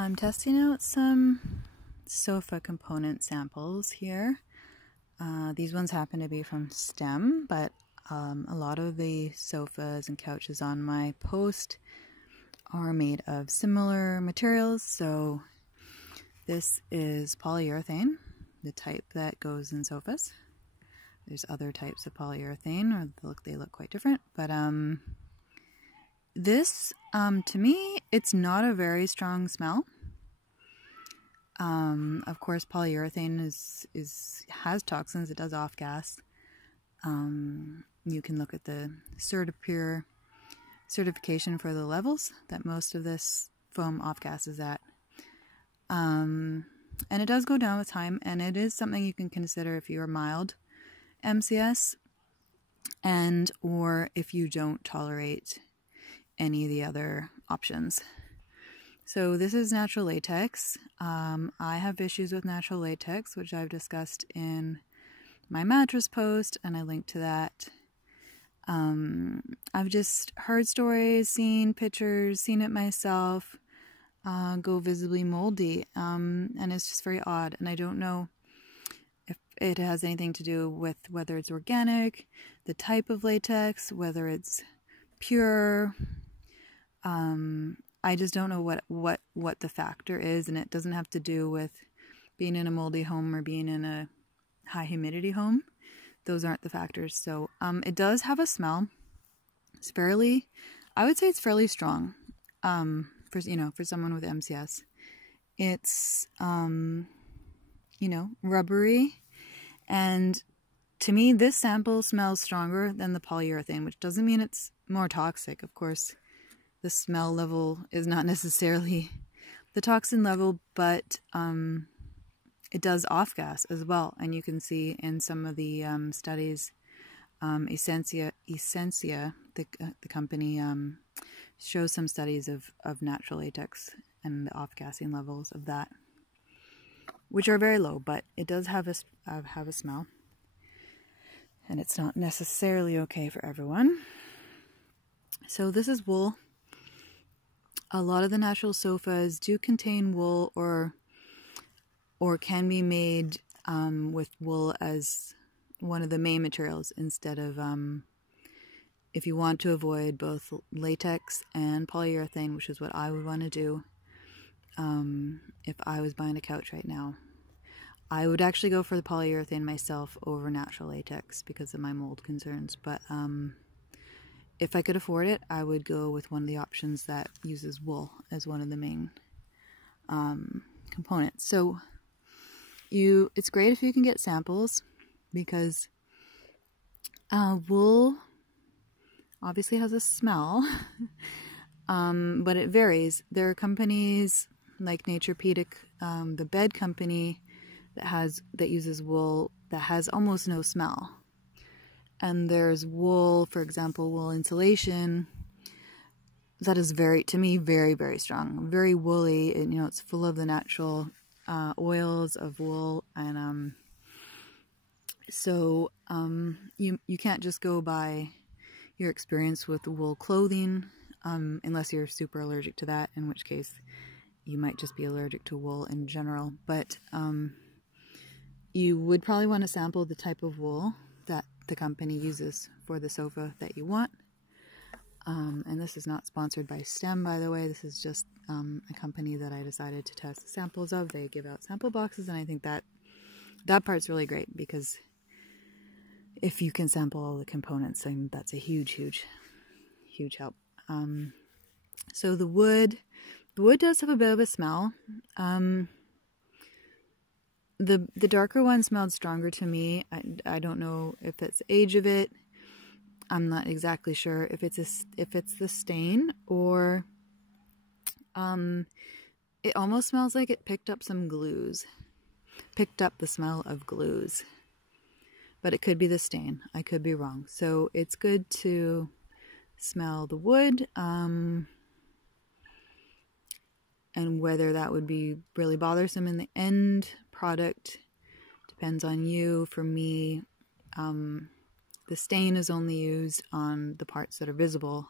I'm testing out some sofa component samples here. These ones happen to be from STEM, but a lot of the sofas and couches on my post are made of similar materials. So this is polyurethane, the type that goes in sofas. There's other types of polyurethane, or they look quite different, but this, to me, it's not a very strong smell. Of course, polyurethane has toxins. It does off gas. You can look at the certification for the levels that most of this foam off gas is at. And it does go down with time, and it is something you can consider if you are mild MCS and or if you don't tolerate any of the other options. So this is natural latex. I have issues with natural latex, which I've discussed in my mattress post, and I linked to that. I've just heard stories, seen pictures, seen it myself, go visibly moldy, and it's just very odd, and I don't know if it has anything to do with whether it's organic, the type of latex, whether it's pure. I just don't know what the factor is, and it doesn't have to do with being in a moldy home or being in a high humidity home. Those aren't the factors. So it does have a smell. It's I would say it's fairly strong for someone with MCS. It's rubbery, and to me this sample smells stronger than the polyurethane, which doesn't mean it's more toxic. Of course, the smell level is not necessarily the toxin level, but it does off gas as well. And you can see in some of the studies, Essentia, the company, shows some studies of natural latex and the off gassing levels of that, which are very low, but it does have a smell, and it's not necessarily okay for everyone. So this is wool. A lot of the natural sofas do contain wool, or can be made with wool as one of the main materials instead of, if you want to avoid both latex and polyurethane, which is what I would want to do if I was buying a couch right now. I would actually go for the polyurethane myself over natural latex because of my mold concerns, but if I could afford it, I would go with one of the options that uses wool as one of the main components. So it's great if you can get samples, because wool obviously has a smell, but it varies. There are companies like Naturepedic, the bed company, that uses wool that has almost no smell. And there's wool, for example, wool insulation, that is to me, very, very strong, very woolly. And, it's full of the natural oils of wool, and so you can't just go by your experience with wool clothing, unless you're super allergic to that, in which case you might just be allergic to wool in general. But you would probably want to sample the type of wool that the company uses for the sofa that you want. And this is not sponsored by STEM, by the way. This is just a company that I decided to test samples of. They give out sample boxes, and I think that part's really great, because if you can sample all the components, then that's a huge, huge, huge help. So the wood does have a bit of a smell. The darker one smelled stronger to me. I don't know if it's the age of it. I'm not exactly sure if it's the stain, or it almost smells like it picked up some glues. Picked up the smell of glues. But it could be the stain. I could be wrong. So it's good to smell the wood, and whether that would be really bothersome in the end product depends on you. For me, the stain is only used on the parts that are visible,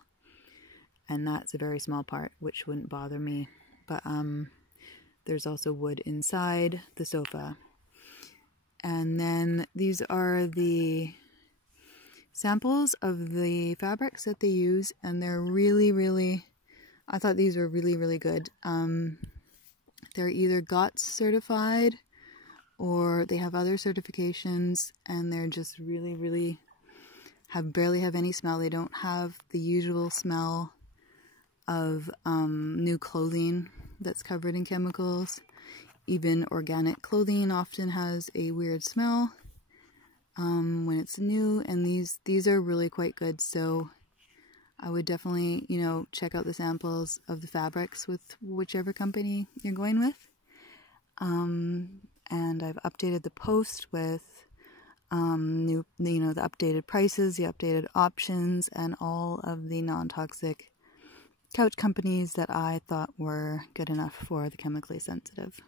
and that's a very small part, which wouldn't bother me. But There's also wood inside the sofa. And then these are the samples of the fabrics that they use, and they're really, I thought these were really good. They're either GOTS certified or they have other certifications, and they're just really barely have any smell. They don't have the usual smell of new clothing that's covered in chemicals. Even organic clothing often has a weird smell when it's new, and these are really quite good. So I would definitely, you know, check out the samples of the fabrics with whichever company you're going with. And I've updated the post with the updated prices, the updated options, and all of the non-toxic couch companies that I thought were good enough for the chemically sensitive.